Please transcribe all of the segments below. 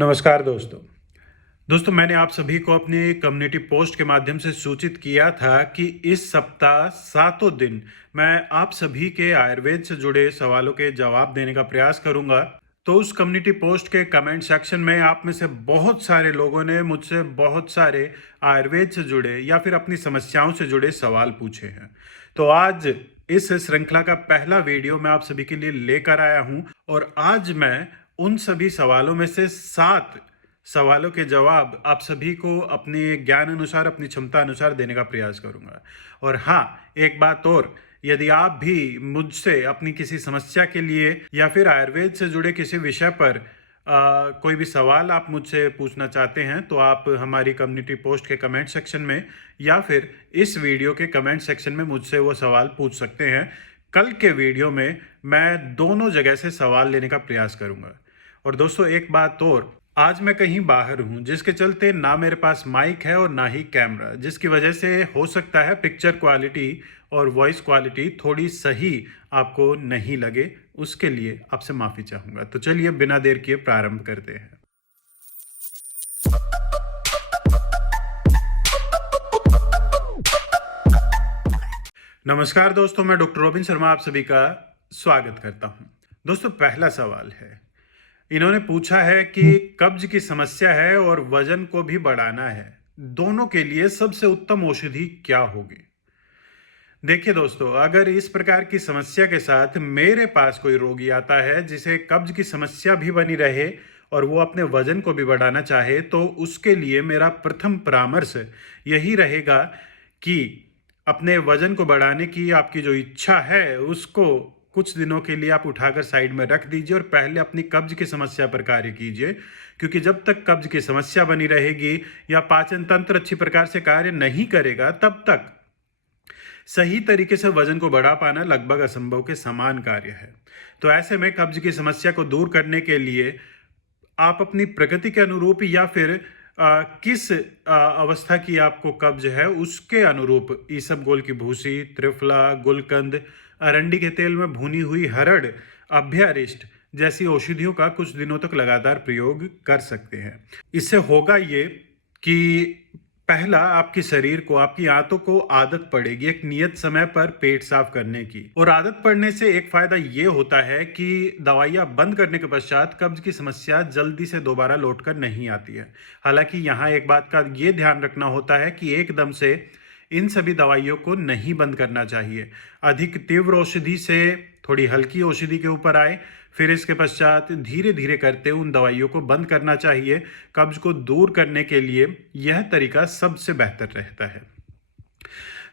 नमस्कार दोस्तों मैंने आप सभी को अपनी कम्युनिटी पोस्ट के माध्यम से सूचित किया था कि इस सप्ताह सातों दिन मैं आप सभी के आयुर्वेद से जुड़े सवालों के जवाब देने का प्रयास करूंगा। तो उस कम्युनिटी पोस्ट के कमेंट सेक्शन में आप में से बहुत सारे लोगों ने मुझसे बहुत सारे आयुर्वेद से जुड़े या फिर अपनी समस्याओं से जुड़े सवाल पूछे हैं। तो आज इस श्रृंखला का पहला वीडियो मैं आप सभी के लिए लेकर आया हूं और आज मैं उन सभी सवालों में से 7 सवालों के जवाब आप सभी को अपने ज्ञान अनुसार, अपनी क्षमता अनुसार देने का प्रयास करूंगा। और हाँ, एक बात और, यदि आप भी मुझसे अपनी किसी समस्या के लिए या फिर आयुर्वेद से जुड़े किसी विषय पर कोई भी सवाल आप मुझसे पूछना चाहते हैं तो आप हमारी कम्युनिटी पोस्ट के कमेंट सेक्शन में या फिर इस वीडियो के कमेंट सेक्शन में मुझसे वो सवाल पूछ सकते हैं। कल के वीडियो में मैं दोनों जगह से सवाल लेने का प्रयास करूंगा। और दोस्तों एक बात और, आज मैं कहीं बाहर हूं जिसके चलते ना मेरे पास माइक है और ना ही कैमरा, जिसकी वजह से हो सकता है पिक्चर क्वालिटी और वॉइस क्वालिटी थोड़ी सही आपको नहीं लगे। उसके लिए आपसे माफ़ी चाहूँगा। तो चलिए बिना देर किए प्रारंभ करते हैं। नमस्कार दोस्तों, मैं डॉक्टर रोबिन शर्मा आप सभी का स्वागत करता हूं। दोस्तों पहला सवाल है, इन्होंने पूछा है कि कब्ज की समस्या है और वजन को भी बढ़ाना है, दोनों के लिए सबसे उत्तम औषधि क्या होगी। देखिए दोस्तों, अगर इस प्रकार की समस्या के साथ मेरे पास कोई रोगी आता है जिसे कब्ज की समस्या भी बनी रहे और वो अपने वजन को भी बढ़ाना चाहे, तो उसके लिए मेरा प्रथम परामर्श यही रहेगा कि अपने वजन को बढ़ाने की आपकी जो इच्छा है उसको कुछ दिनों के लिए आप उठाकर साइड में रख दीजिए और पहले अपनी कब्ज की समस्या पर कार्य कीजिए। क्योंकि जब तक कब्ज की समस्या बनी रहेगी या पाचन तंत्र अच्छी प्रकार से कार्य नहीं करेगा, तब तक सही तरीके से वजन को बढ़ा पाना लगभग असंभव के समान कार्य है। तो ऐसे में कब्ज की समस्या को दूर करने के लिए आप अपनी प्रकृति के अनुरूप या फिर किस अवस्था की आपको कब्ज है उसके अनुरूप ईसबगोल की भूसी, त्रिफला, गुलकंद, अरंडी के तेल में भुनी हुई हरड़, अभ्यारिष्ट जैसी औषधियों का कुछ दिनों तक लगातार प्रयोग कर सकते हैं। इससे होगा ये कि पहला, आपके शरीर को, आपकी आंतों को आदत पड़ेगी एक नियत समय पर पेट साफ करने की। और आदत पड़ने से एक फायदा ये होता है कि दवाइयां बंद करने के पश्चात कब्ज की समस्या जल्दी से दोबारा लौटकर नहीं आती है। हालांकि यहाँ एक बात का ये ध्यान रखना होता है कि एकदम से इन सभी दवाइयों को नहीं बंद करना चाहिए। अधिक तीव्र औषधि से थोड़ी हल्की औषधि के ऊपर आए, फिर इसके पश्चात धीरे धीरे करते उन दवाइयों को बंद करना चाहिए। कब्ज को दूर करने के लिए यह तरीका सबसे बेहतर रहता है।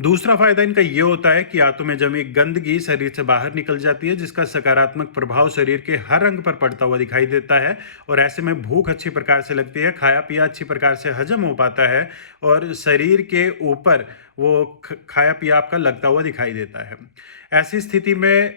दूसरा फायदा इनका यह होता है कि आंतों में जमी गंदगी शरीर से बाहर निकल जाती है, जिसका सकारात्मक प्रभाव शरीर के हर अंग पर पड़ता हुआ दिखाई देता है। और ऐसे में भूख अच्छी प्रकार से लगती है, खाया पिया अच्छी प्रकार से हजम हो पाता है और शरीर के ऊपर वो खाया पिया आपका लगता हुआ दिखाई देता है। ऐसी स्थिति में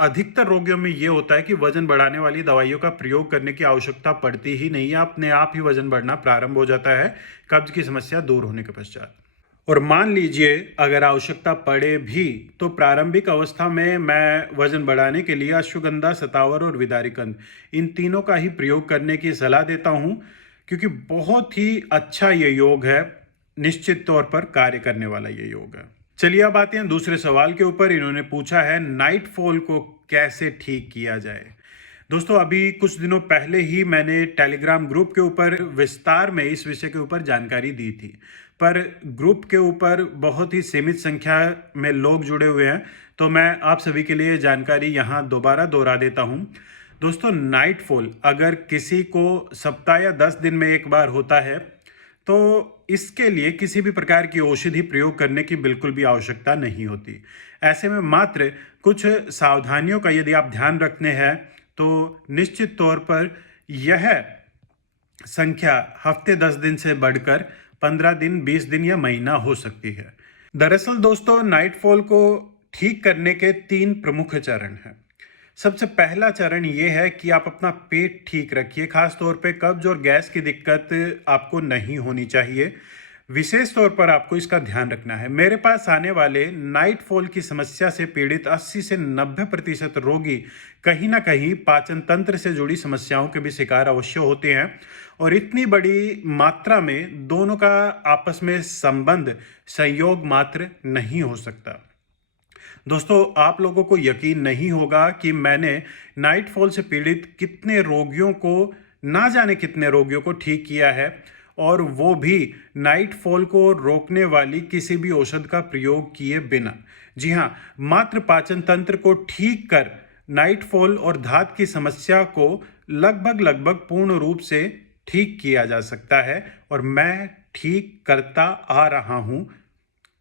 अधिकतर रोगियों में ये होता है कि वजन बढ़ाने वाली दवाइयों का प्रयोग करने की आवश्यकता पड़ती ही नहीं है, अपने आप ही वजन बढ़ना प्रारंभ हो जाता है कब्ज की समस्या दूर होने के पश्चात। और मान लीजिए अगर आवश्यकता पड़े भी तो प्रारंभिक अवस्था में मैं वजन बढ़ाने के लिए अश्वगंधा, शतावर और विदारीकंद, इन तीनों का ही प्रयोग करने की सलाह देता हूं, क्योंकि बहुत ही अच्छा ये योग है, निश्चित तौर पर कार्य करने वाला ये योग है। चलिए अब आते हैं दूसरे सवाल के ऊपर। इन्होंने पूछा है नाइट फॉल को कैसे ठीक किया जाए। दोस्तों अभी कुछ दिनों पहले ही मैंने टेलीग्राम ग्रुप के ऊपर विस्तार में इस विषय के ऊपर जानकारी दी थी, पर ग्रुप के ऊपर बहुत ही सीमित संख्या में लोग जुड़े हुए हैं, तो मैं आप सभी के लिए जानकारी यहाँ दोबारा दोहरा देता हूँ। दोस्तों नाइट फॉल अगर किसी को सप्ताह या 10 दिन में एक बार होता है तो इसके लिए किसी भी प्रकार की औषधि प्रयोग करने की बिल्कुल भी आवश्यकता नहीं होती। ऐसे में मात्र कुछ सावधानियों का यदि आप ध्यान रखने हैं तो निश्चित तौर पर यह संख्या हफ्ते 10 दिन से बढ़कर 15 दिन, 20 दिन या महीना हो सकती है। दरअसल दोस्तों नाइटफॉल को ठीक करने के 3 प्रमुख चरण हैं। सबसे पहला चरण ये है कि आप अपना पेट ठीक रखिए, खास तौर पे कब्ज और गैस की दिक्कत आपको नहीं होनी चाहिए। विशेष तौर पर आपको इसका ध्यान रखना है। मेरे पास आने वाले नाइट फॉल की समस्या से पीड़ित 80 से 90% रोगी कहीं ना कहीं पाचन तंत्र से जुड़ी समस्याओं के भी शिकार अवश्य होते हैं, और इतनी बड़ी मात्रा में दोनों का आपस में संबंध संयोग मात्र नहीं हो सकता। दोस्तों, आप लोगों को यकीन नहीं होगा कि मैंने नाइट फॉल से पीड़ित कितने रोगियों को, ना जाने कितने रोगियों को ठीक किया है, और वो भी नाइट फॉल को रोकने वाली किसी भी औषध का प्रयोग किए बिना। जी हाँ, मात्र पाचन तंत्र को ठीक कर नाइट फॉल और धात की समस्या को लगभग पूर्ण रूप से ठीक किया जा सकता है, और मैं ठीक करता आ रहा हूं।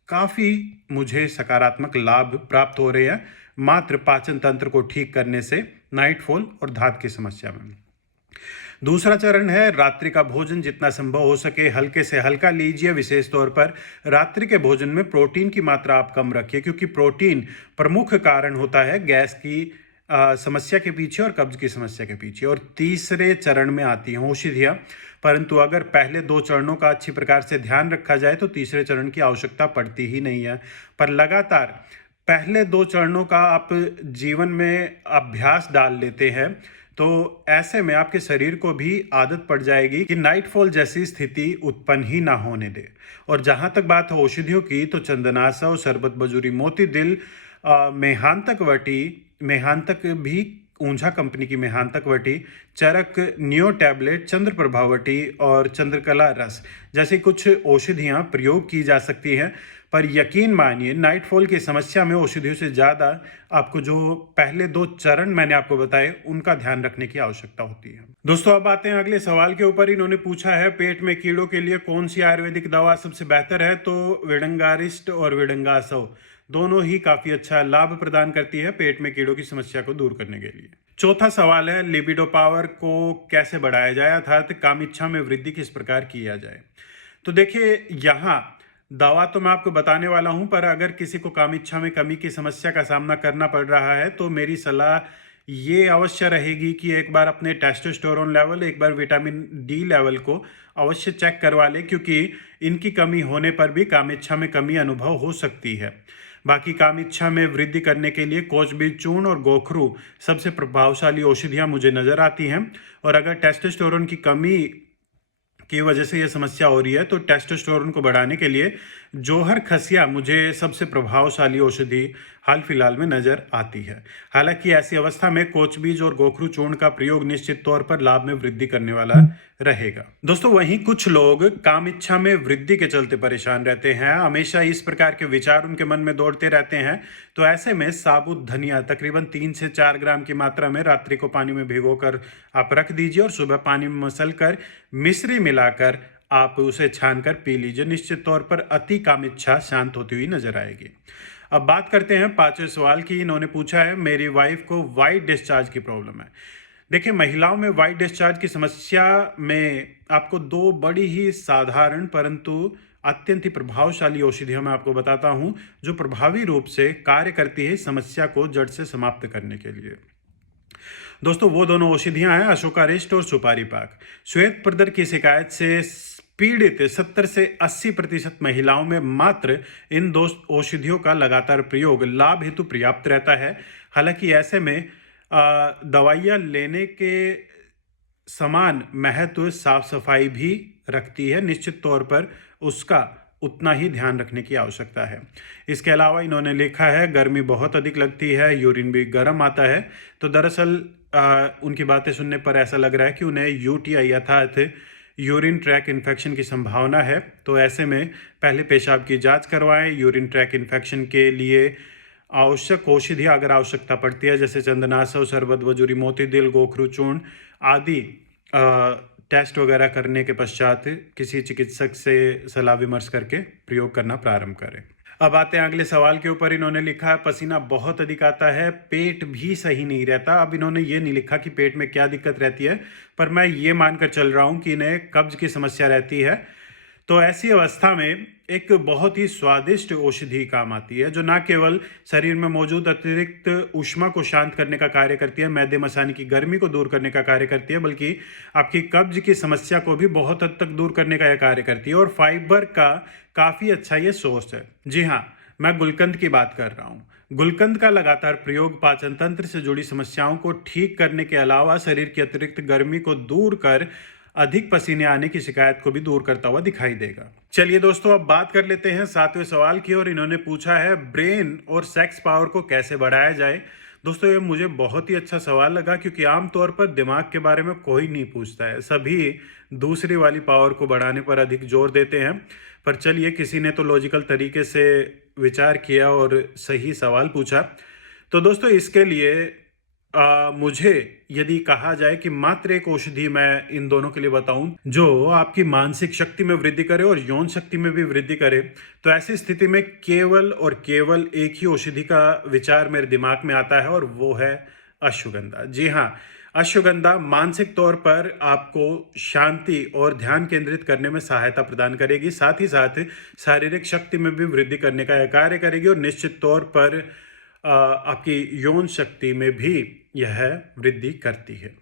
काफ़ी मुझे सकारात्मक लाभ प्राप्त हो रहे हैं मात्र पाचन तंत्र को ठीक करने से नाइट फॉल और धात की समस्या में। दूसरा चरण है रात्रि का भोजन। जितना संभव हो सके हल्के से हल्का लीजिए। विशेष तौर पर रात्रि के भोजन में प्रोटीन की मात्रा आप कम रखिए, क्योंकि प्रोटीन प्रमुख कारण होता है गैस की समस्या के पीछे और कब्ज की समस्या के पीछे। और तीसरे चरण में आती हैं औषधियाँ, परंतु अगर पहले 2 चरणों का अच्छी प्रकार से ध्यान रखा जाए तो तीसरे चरण की आवश्यकता पड़ती ही नहीं है। पर लगातार पहले 2 चरणों का आप जीवन में अभ्यास डाल लेते हैं तो ऐसे में आपके शरीर को भी आदत पड़ जाएगी कि नाइट फॉल जैसी स्थिति उत्पन्न ही ना होने दे। और जहाँ तक बात है औषधियों की, तो चंदनासव, शरबत बजूरी मोती दिल, मेहांतक वटी, मेहांतक भी ऊंझा कंपनी की मेहांतक वटी, चरक नियो टैबलेट, चंद्र प्रभावटी और चंद्रकला रस जैसी कुछ औषधियाँ प्रयोग की जा सकती हैं। पर यकीन मानिए नाइट फॉल की समस्या में औषधियों से ज़्यादा आपको जो पहले 2 चरण मैंने आपको बताए उनका ध्यान रखने की आवश्यकता होती है। दोस्तों, अब आते हैं अगले सवाल के ऊपर। इन्होंने पूछा है पेट में कीड़ों के लिए कौन सी आयुर्वेदिक दवा सबसे बेहतर है। तो विडंगारिस्ट और विडंगासव दोनों ही काफी अच्छा लाभ प्रदान करती है पेट में कीड़ों की समस्या को दूर करने के लिए। चौथा सवाल है लिबिडो पावर को कैसे बढ़ाया जाए, अर्थात काम इच्छा में वृद्धि किस प्रकार किया जाए। तो देखिए, यहाँ दवा तो मैं आपको बताने वाला हूं, पर अगर किसी को काम इच्छा में कमी की समस्या का सामना करना पड़ रहा है तो मेरी सलाह ये अवश्य रहेगी कि एक बार अपने टेस्टोस्टेरोन लेवल, एक बार विटामिन डी लेवल को अवश्य चेक करवा ले, क्योंकि इनकी कमी होने पर भी काम इच्छा में कमी अनुभव हो सकती है। बाकी काम इच्छा में वृद्धि करने के लिए कोचबीज चूर्ण और गोखरू सबसे प्रभावशाली औषधियाँ मुझे नजर आती हैं। और अगर टेस्टोस्टेरोन की कमी की वजह से यह समस्या हो रही है तो टेस्टोस्टेरोन को बढ़ाने के लिए जोहर खसिया मुझे सबसे प्रभावशाली औषधि हाल फिलहाल में नजर आती है। हालांकि ऐसी अवस्था में कोचबीज और गोखरू चूर्ण का प्रयोग निश्चित तौर पर लाभ में वृद्धि करने वाला रहेगा। दोस्तों, वहीं कुछ लोग काम इच्छा में वृद्धि के चलते परेशान रहते हैं, हमेशा इस प्रकार के विचार उनके मन में दौड़ते रहते हैं। तो ऐसे में साबुत धनिया तकरीबन 3 से 4 ग्राम की मात्रा में रात्रि को पानी में भिगोकर आप रख दीजिए और सुबह पानी में मसलकर मिश्री मिलाकर आप उसे छानकर पी लीजिए। निश्चित तौर पर अति काम इच्छा शांत होती हुई नजर आएगी। अब बात करते हैं 5वें सवाल की। इन्होंने पूछा है मेरी वाइफ को वाइट डिस्चार्ज की प्रॉब्लम है। देखिए, महिलाओं में वाइट डिस्चार्ज की समस्या में आपको 2 बड़ी ही साधारण परंतु अत्यंत ही प्रभावशाली औषधियां मैं आपको बताता हूं जो प्रभावी रूप से कार्य करती है इस समस्या को जड़ से समाप्त करने के लिए। दोस्तों, वो दोनों औषधियां हैं अशोकारिष्ट और सुपारी पाक। श्वेत प्रदर की शिकायत से पीड़ित 70 से 80% महिलाओं में मात्र इन 2 औषधियों का लगातार प्रयोग लाभ हेतु पर्याप्त रहता है। हालांकि ऐसे में दवाइयाँ लेने के समान महत्व साफ सफाई भी रखती है। निश्चित तौर पर उसका उतना ही ध्यान रखने की आवश्यकता है। इसके अलावा इन्होंने लिखा है गर्मी बहुत अधिक लगती है, यूरिन भी गर्म आता है। तो दरअसल उनकी बातें सुनने पर ऐसा लग रहा है कि उन्हें यूटीआई अर्थात यूरिन ट्रैक इन्फेक्शन की संभावना है। तो ऐसे में पहले पेशाब की जांच करवाएं। यूरिन ट्रैक इन्फेक्शन के लिए आवश्यक औषधियाँ अगर आवश्यकता पड़ती है जैसे चंदनासव, शरबत बजूरी मोती दिल, गोखरू चूर्ण आदि टेस्ट वगैरह करने के पश्चात किसी चिकित्सक से सलाह विमर्श करके प्रयोग करना प्रारंभ करें। अब आते हैं अगले सवाल के ऊपर। इन्होंने लिखा है पसीना बहुत अधिक आता है, पेट भी सही नहीं रहता। अब इन्होंने ये नहीं लिखा कि पेट में क्या दिक्कत रहती है, पर मैं ये मानकर चल रहा हूँ कि इन्हें कब्ज की समस्या रहती है। तो ऐसी अवस्था में एक बहुत ही स्वादिष्ट औषधि काम आती है, जो ना केवल शरीर में मौजूद अतिरिक्त ऊष्मा को शांत करने का कार्य करती है, मैदे मसाने की गर्मी को दूर करने का कार्य करती है, बल्कि आपकी कब्ज की समस्या को भी बहुत हद तक दूर करने का यह कार्य करती है। और फाइबर का काफ़ी अच्छा ये सोर्स है। जी हाँ, मैं गुलकंद की बात कर रहा हूँ। गुलकंद का लगातार प्रयोग पाचन तंत्र से जुड़ी समस्याओं को ठीक करने के अलावा शरीर की अतिरिक्त गर्मी को दूर कर अधिक पसीने आने की शिकायत को भी दूर करता हुआ दिखाई देगा। चलिए दोस्तों, अब बात कर लेते हैं 7वें सवाल की। और इन्होंने पूछा है, ब्रेन और सेक्स पावर को कैसे बढ़ाया जाए। दोस्तों, ये मुझे बहुत ही अच्छा सवाल लगा, क्योंकि आमतौर पर दिमाग के बारे में कोई नहीं पूछता है, सभी दूसरी वाली पावर को बढ़ाने पर अधिक जोर देते हैं। पर चलिए, किसी ने तो लॉजिकल तरीके से विचार किया और सही सवाल पूछा। तो दोस्तों, इसके लिए मुझे यदि कहा जाए कि मात्र एक औषधि मैं इन दोनों के लिए बताऊं जो आपकी मानसिक शक्ति में वृद्धि करे और यौन शक्ति में भी वृद्धि करे, तो ऐसी स्थिति में केवल और केवल एक ही औषधि का विचार मेरे दिमाग में आता है, और वो है अश्वगंधा। जी हाँ, अश्वगंधा मानसिक तौर पर आपको शांति और ध्यान केंद्रित करने में सहायता प्रदान करेगी, साथ ही साथ शारीरिक शक्ति में भी वृद्धि करने का यह कार्य करेगी, और निश्चित तौर पर आपकी यौन शक्ति में भी यह वृद्धि करती है।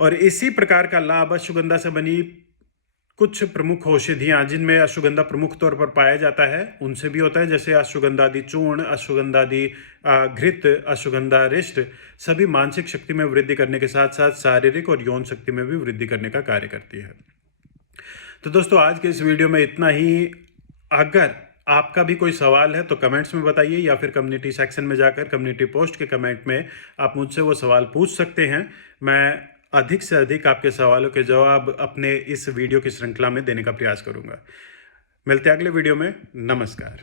और इसी प्रकार का लाभ अश्वगंधा से बनी कुछ प्रमुख औषधियां, जिनमें अश्वगंधा प्रमुख तौर पर पाया जाता है, उनसे भी होता है, जैसे अश्वगंधादि चूर्ण, अश्वगंधादि घृत, अश्वगंधारिष्ट, सभी मानसिक शक्ति में वृद्धि करने के साथ साथ शारीरिक और यौन शक्ति में भी वृद्धि करने का कार्य करती है। तो दोस्तों, आज के इस वीडियो में इतना ही। अगर आपका भी कोई सवाल है तो कमेंट्स में बताइए, या फिर कम्युनिटी सेक्शन में जाकर कम्युनिटी पोस्ट के कमेंट में आप मुझसे वो सवाल पूछ सकते हैं। मैं अधिक से अधिक आपके सवालों के जवाब अपने इस वीडियो की श्रृंखला में देने का प्रयास करूंगा। मिलते हैं अगले वीडियो में। नमस्कार।